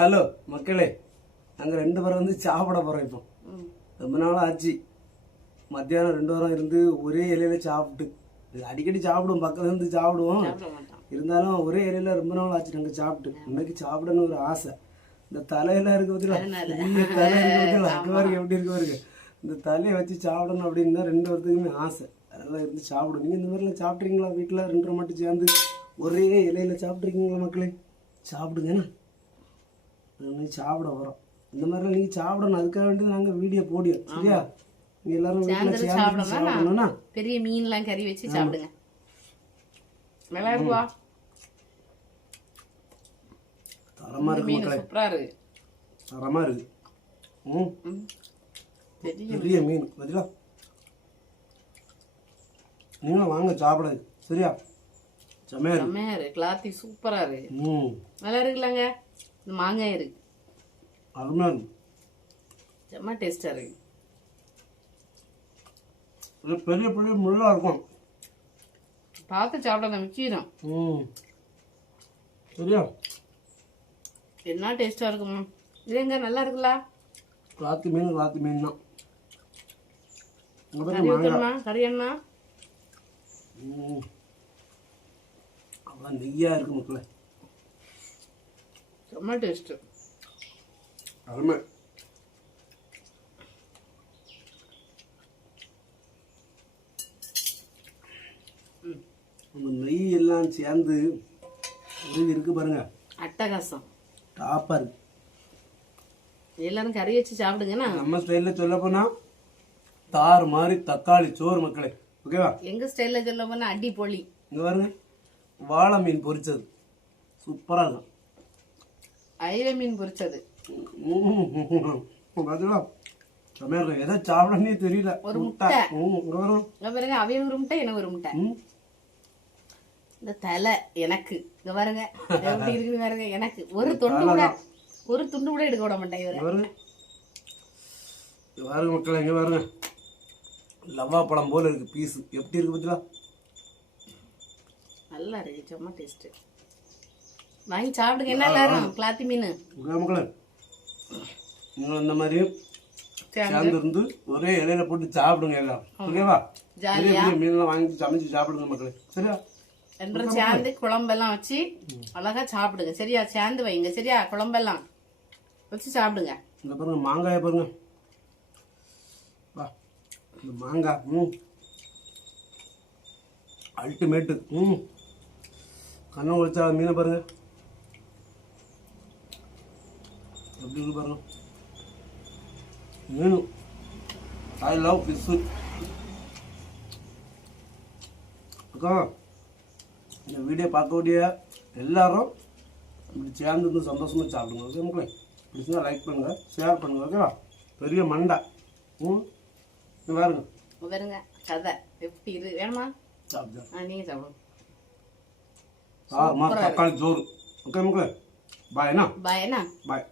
Hello மக்களே நாங்கள் ரெண்டு பேரும் வந்து சாப்பிட போகிறோம் இப்போ. ரொம்ப நாள் ஆச்சு. மத்தியானம் ரெண்டு வாரம் இருந்து ஒரே இலையில சாப்பிட்டு அடிக்கடி சாப்பிடுவோம் பக்கத்துல இருந்து சாப்பிடுவோம். இருந்தாலும் ஒரே இலையில ரொம்ப நாள் ஆச்சு நாங்கள் சாப்பிட்டு. இன்னைக்கு சாப்பிடணும்னு ஒரு ஆசை. இந்த தலையெல்லாம் இருக்கு பார்த்தீங்களா தலை இருக்கு பார்த்தீங்களா எப்படி இருக்கு பாருங்க. இந்த தலையை வச்சு சாப்பிடணும் அப்படின்னு தான் ரெண்டு பேர்த்துக்குமே ஆசை. அதெல்லாம் இருந்து சாப்பிடும் நீங்கள் இந்த மாதிரிலாம் சாப்பிட்றீங்களா வீட்டில் ரெண்டரை மட்டும் சேர்ந்து ஒரே இலையில சாப்பிட்ருக்கீங்களா மக்களே? சாப்பிடுங்க நாங்கள் சாப்பிட வரோம். இந்த மாதிரிலாம் நீங்கள் சாப்பிடணும். அதுக்காக வேண்டி நாங்கள் வீடியோ போடியோம் சரியா? நீங்கள் எல்லாரும் வீட்டில் சாப்பிடணும்னா? பெரிய மீன்லாம் கறி வச்சு சாப்பிடுங்க. நல்லா இருக்குவா? தரமாக இருக்கு மக்களே. சூப்பரா இருக்கு. தரமாக இருக்கு. ம். பெரிய மீன். பார்த்தீங்களா நீங்களும் வாங்க சாப்பிடுங்க சரியா? செம்மையா இருக்கு. கிளாத்தி சூப்பரா இருக்கு. நல்லா இருக்குல்லங்க. மாங்காய் இருக்கு. அருமையா இருக்கு செம்ம டேஸ்டா இருக்கு. இது பெரிய பெரிய முள்ளா இருக்கும். பார்த்து சாப்பிட மிச்சிடும் ம். சரியா? என்ன டேஸ்டா இருக்குமா இது எங்க? நல்லா இருக்குல்ல? ராத்தி மீன் ராத்தி மீன் தான். கறி என்ன அவ்வளோ நெய்யா இருக்கு மக்களே. செம்ம டேஸ்ட் அருமை. அந்த நெய் எல்லாம் சேர்ந்து உருவி இருக்கு பாருங்க. அட்டகாசம். டாப்பா இருக்கு எல்லாரும் கறி வச்சு சாப்பிடுங்கண்ணா நம்ம ஸ்டைலில் சொல்ல போனா தார் மாதிரி தக்காளி சோறு மக்களே. ஓகேவா? எங்க ஸ்டைல்ல சொல்ல போனா அடி பொலி. இங்க பாருங்க வாழை மீன் பொரிச்சது. சூப்பரா இருக்கும். ஐர மீன் பொரிச்சது எதை சாப்பிடனே தெரியல ஒரு முட்டை பாருங்க அவைய ஒரு முட்டை எனக்கு ஒரு முட்டை இந்த தலை எனக்கு இங்க பாருங்க எப்படி இருக்குன்னு பாருங்க எனக்கு ஒரு துண்டு கூட ஒரு துண்டு கூட எடுக்க விட மாட்டேன் இவரை பாருங்க மக்களே இங்க பாருங்க லவ்வா பழம் போல இருக்கு பீஸ் எப்படி இருக்கு பார்த்தீங்களா நல்லா இருக்கு செம்ம டேஸ்ட் வாங்கி சாப்பிடுங்க என்ன எல்லாரும்? கிளாத்தி மீன். மக்களே இந்த மாதிரி சேர்ந்து. இருந்து ஒரே இலையில போட்டு சாப்பிடுங்க எல்லாம். ஓகேவா? பெரிய பெரிய மீன்லாம் வாங்கி சமைச்சு சாப்பிடுங்க மக்களே சரியா? ரெண்டும் சேர்ந்து குழம்பெல்லாம் வச்சு அழகா சாப்பிடுங்க. சரியா? சேர்ந்து வைங்க. சரியா? குழம்பெல்லாம் வச்சு சாப்பிடுங்க. இந்த பாருங்க மாங்காயை பாருங்க. வா இந்த மாங்காய் ம். அல்டிமேட்டு ம். கண்ணை ஒழிச்சா மீனை பாருங்க. எப்படி இருக்கு பாருங்க? மீன் ஐ லவ் ஃபிஷ்ஷு அக்கா இந்த வீடியோ பார்க்கக்கூடிய எல்லாரும் இப்படி சேர்ந்து இருந்து சந்தோஷமா சாப்பிடுங்க ஓகே மக்களே? பிடிச்சிருந்தா லைக் பண்ணுங்க ஷேர் பண்ணுங்க ஓகேவா பெரிய மண்டை. ம்? பாருங்க. பாருங்க கதை. எப்படி இரு வேணுமா? சாப்பிட்டு ஆ நீங்க சாப்பிடுங்க. ஆ மா தக்காளி சோறு. ஓகே மக்களே? பாய் என்ன? பாய் என்ன? பாய்